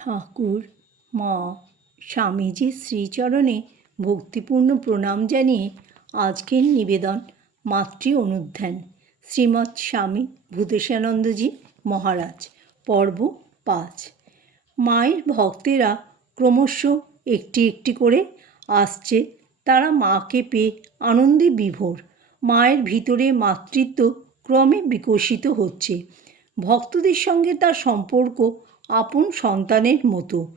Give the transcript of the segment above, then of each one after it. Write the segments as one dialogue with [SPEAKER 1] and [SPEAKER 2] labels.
[SPEAKER 1] ঠাকুর, মা স্বামীজির শ্রীচরণে ভক্তিপূর্ণ প্রণাম জানিয়ে আজকের নিবেদন মাতৃ অনুধ্যান, শ্রীমৎ স্বামী ভূতেশানন্দজি মহারাজ, পর্ব পাঁচ। মায়ের ভক্তেরা ক্রমশ একটি একটি করে আসছে। তারা মাকে পেয়ে আনন্দে বিভোর। মায়ের ভিতরে মাতৃত্ব ক্রমে বিকশিত হচ্ছে। ভক্তদের সঙ্গে তার সম্পর্ক আপন সন্তানের মতো।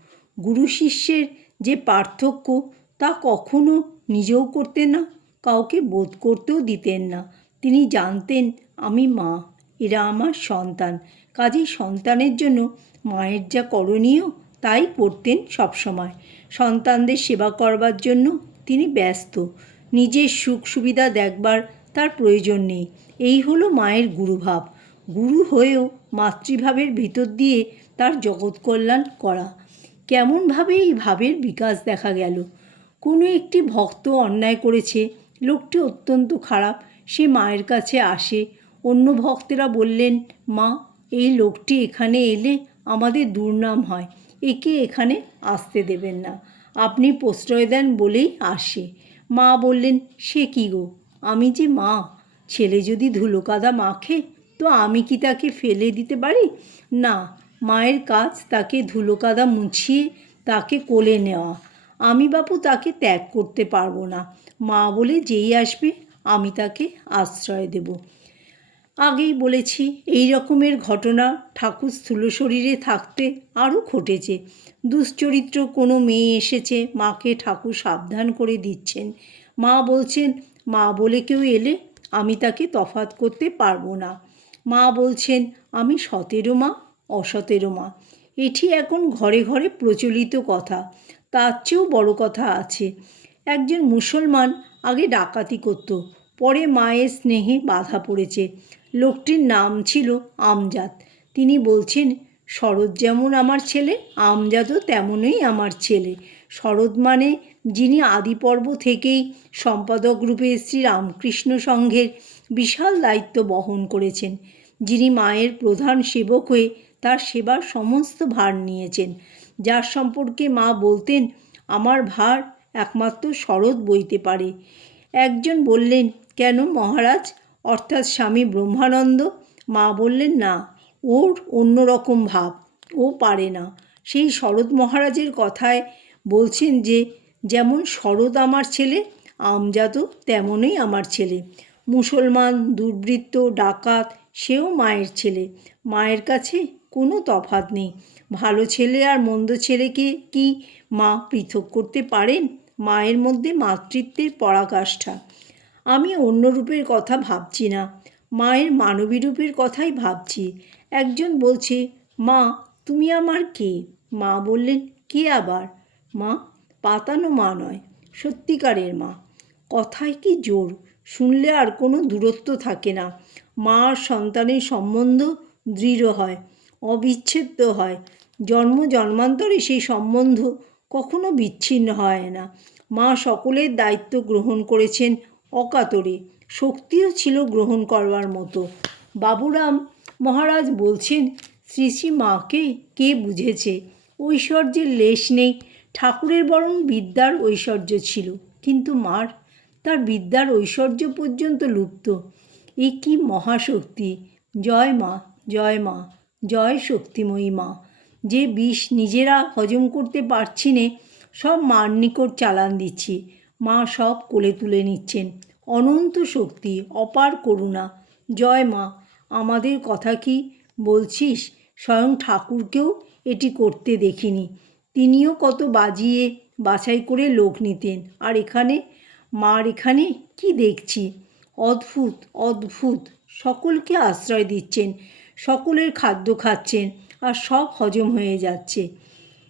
[SPEAKER 1] গুরু শিষ্যের যে পার্থক্য তা কখনো নিজেও করতেন না, কাউকে বোধ করতেও দিতেন না। তিনি জানতেন, আমি মা, এরা আমার সন্তান। কাজেই সন্তানের জন্য মায়ের যা করণীয়, তাই করতেন সবসময়। সন্তানদের সেবা করবার জন্য তিনি ব্যস্ত। নিজের সুখ সুবিধা দেখবার তার প্রয়োজন নেই। এই হলো মায়ের গুরুভাব। গুরু হয়েও মাতৃভাবের ভিতর দিয়ে তার জগৎ কল্যাণ করা। কেমনভাবে এই ভাবের বিকাশ দেখা গেল। কোনো একটি ভক্ত অন্যায় করেছে, লোকটি অত্যন্ত খারাপ, সে মায়ের কাছে আসে। অন্য ভক্তেরা বললেন, মা, এই লোকটি এখানে এলে আমাদের দুর্নাম হয়, একে এখানে আসতে দেবেন না। আপনি প্রশ্রয় দেন বলেই আসে। মা বললেন, সে কী গো? আমি যে মা, ছেলে যদি ধুলো কাদা মাখে, তো আমি কি তাকে ফেলে দিতে পারি? না মায়ের কাজ তাকে ধুলো কাদা মুছিয়ে তাকে কোলে নেওয়া। আমি বাপু তাকে ত্যাগ করতে পারব না। মা বলে, যেই আসবে, আমি তাকে আশ্রয় দেব। আগেই বলেছি, এই রকমের ঘটনা ঠাকুর স্থূল শরীরে থাকতে আরও ঘটেছে। দুশ্চরিত্র কোনো মেয়ে এসেছে, মাকে ঠাকুর সাবধান করে দিচ্ছেন। মা বলছেন, মা বলে কেউ এলে আমি তাকে তফাত করতে পারব না। মা বলছেন, আমি সতেরো মা অসতেরো মা। এটি এখন ঘরে ঘরে প্রচলিত কথা, তার চেয়েও বড় কথা আছে। একজন মুসলমান আগে ডাকাতি করত, পরে মায়ের স্নেহে বাধা পড়েছে। লোকটির নাম ছিল আমজাদ। তিনি বলছেন, শরৎ যেমন আমার ছেলে, আমজাদও তেমনই আমার ছেলে। শরৎ মানে যিনি আদিপর্ব থেকেই সম্পাদক রূপে শ্রী রামকৃষ্ণ সংঘের বিশাল দায়িত্ব বহন করেছেন। যিনি মায়ের প্রধান সেবক হয়ে তার সেবার সমস্ত ভার নিয়েছেন, যার সম্পর্কে মা বলতেন, আমার ভার একমাত্র শরৎ বইতে পারে। একজন বললেন, কেন মহারাজ? অর্থাৎ স্বামী ব্রহ্মানন্দ, মা বললেন, না, ওর অন্যরকম ভাব, ও পারে না। সেই শরৎ মহারাজের কথায় বলছেন যে, যেমন শরৎ আমার ছেলে, আমজাদও তেমনই আমার ছেলে। মুসলমান, দুর্বৃত্ত, ডাকাত, সেও মায়ের ছেলে। মায়ের কাছে কোনো তফাত নেই। ভালো ছেলে আর মন্দ ছেলেকে কি মা পৃথক করতে পারেন? মায়ের মধ্যে মাতৃত্বের পরাকাষ্ঠা। আমি অন্য রূপের কথা ভাবছি না। মায়ের মানবী রূপের কথাই ভাবছি। একজন বলছে, মা, তুমি আমার কে? মা বললেন, কে আবার? মা, পাতানো মা নয়, সত্যিকারের মা। কথায় কি জোর? শুনলে আর কোনো দূরত্ব থাকে না। মা আর সন্তানের সম্বন্ধ দৃঢ় হয়। অবিচ্ছেদ্য হয়। জন্ম জন্মান্তরে সেই সম্বন্ধ কখনো বিচ্ছিন্ন হয় না। মা সকলের দায়িত্ব গ্রহণ করেছেন অকাতরে। শক্তিও ছিল গ্রহণ করবার মতো। বাবুরাম মহারাজ বলছেন শ্রী শ্রী মাকে কে বুঝেছে? ঐশ্বর্যের লেশ নেই। ঠাকুরের বরং বিদ্যার ঐশ্বর্য ছিল। কিন্তু মার, তার বিদ্যার ঐশ্বর্য পর্যন্ত লুপ্ত। এ কি মহাশক্তি? জয় মা জয় মা। জয় শক্তিময়ী মা। যে বিষ নিজেরা হজম করতে পারছি নে, সব মার নিকট চালান দিচ্ছি। মা সব কোলে তুলে নিচ্ছেন। অনন্ত শক্তি, অপার করুণা। জয় মা, আমাদের কথা কি বলছিস? স্বয়ং ঠাকুরকেও এটি করতে দেখিনি। তিনিও কত বাজিয়ে বাছাই করে লোক নিতেন। আর এখানে, মার এখানে কি দেখছি? অদ্ভুত অদ্ভুত, সকলকে আশ্রয় দিচ্ছেন। সকলের খাদ্য খাচ্ছেন আর সব হজম হয়ে যাচ্ছে।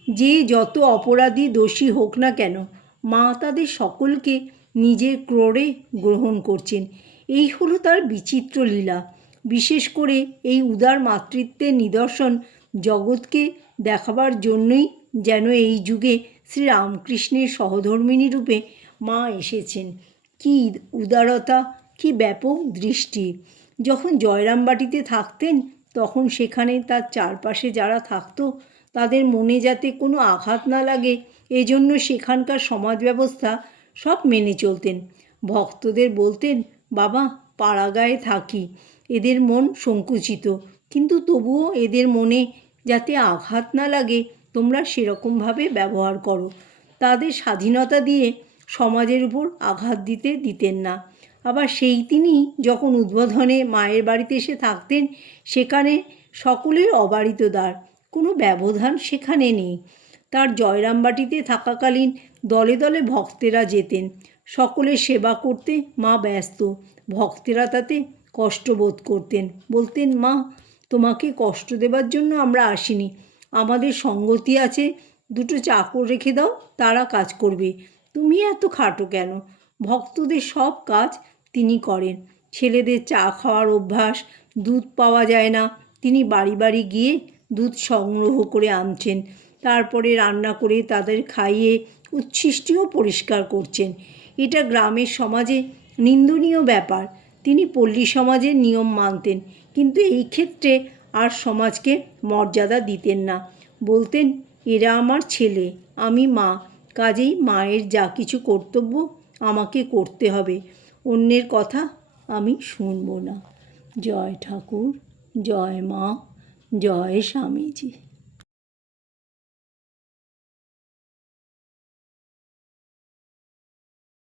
[SPEAKER 1] যে যত অপরাধী দোষী হোক না কেন, মা তাদের সকলকে নিজের ক্রোড়ে গ্রহণ করছেন। এই হলো তার বিচিত্র লীলা। বিশেষ করে এই উদার মাতৃত্বের নিদর্শন জগৎকে দেখাবার জন্যই যেন এই যুগে শ্রী রামকৃষ্ণের সহধর্মিনী রূপে মা এসেছেন। কি উদারতা, কি ব্যাপক দৃষ্টি। যখন জয়রামবাটিতে থাকতেন, তখন সেখানে তার চারপাশে যারা থাকতো, তাদের মনে যাতে কোনো আঘাত না লাগে, এজন্য সেখানকার সমাজ ব্যবস্থা সব মেনে চলতেন। ভক্তদের বলতেন, বাবা, পাড়াগায়ে থাকি, এদের মন সংকুচিত। কিন্তু তবুও এদের মনে যাতে আঘাত না লাগে, তোমরা সেরকমভাবে ব্যবহার করো। তাদের স্বাধীনতা দিয়ে সমাজের উপর আঘাত দিতে দিতেন না। আবার সেই তিনি যখন উদ্বোধনে মায়ের বাড়িতে এসে থাকতেন, সেখানে সকলের অবারিত দ্বার, কোনো ব্যবধান সেখানে নেই। তার জয়রামবাটিতে থাকাকালীন দলে দলে ভক্তেরা যেতেন। সকলের সেবা করতে মা ব্যস্ত, ভক্তেরা তাতে কষ্ট বোধ করতেন। বলতেন, মা, তোমাকে কষ্ট দেবার জন্য আমরা আসিনি। আমাদের সঙ্গতি আছে, দুটো চাকর রেখে দাও, তারা কাজ করবে। তুমি এত খাটো কেন? ভক্তদের সব কাজ তিনি করেন। ছেলেদের চা খাওয়ার অভ্যাস, দুধ পাওয়া যায় না। তিনি বাড়ি বাড়ি গিয়ে দুধ সংগ্রহ করে আনছেন। তারপরে রান্না করে তাদের খাইয়ে উচ্ছিষ্টিও পরিষ্কার করছেন। এটা গ্রামের সমাজে নিন্দনীয় ব্যাপার। তিনি পল্লী সমাজের নিয়ম মানতেন, কিন্তু এই ক্ষেত্রে আর সমাজকে মর্যাদা দিতেন না। বলতেন, এরা আমার ছেলে, আমি মা, কাজেই মায়ের যা কিছু কর্তব্য আমাকে করতে হবে। অন্যের কথা আমি শুনব না। জয় ঠাকুর জয় মা জয় স্বামীজি।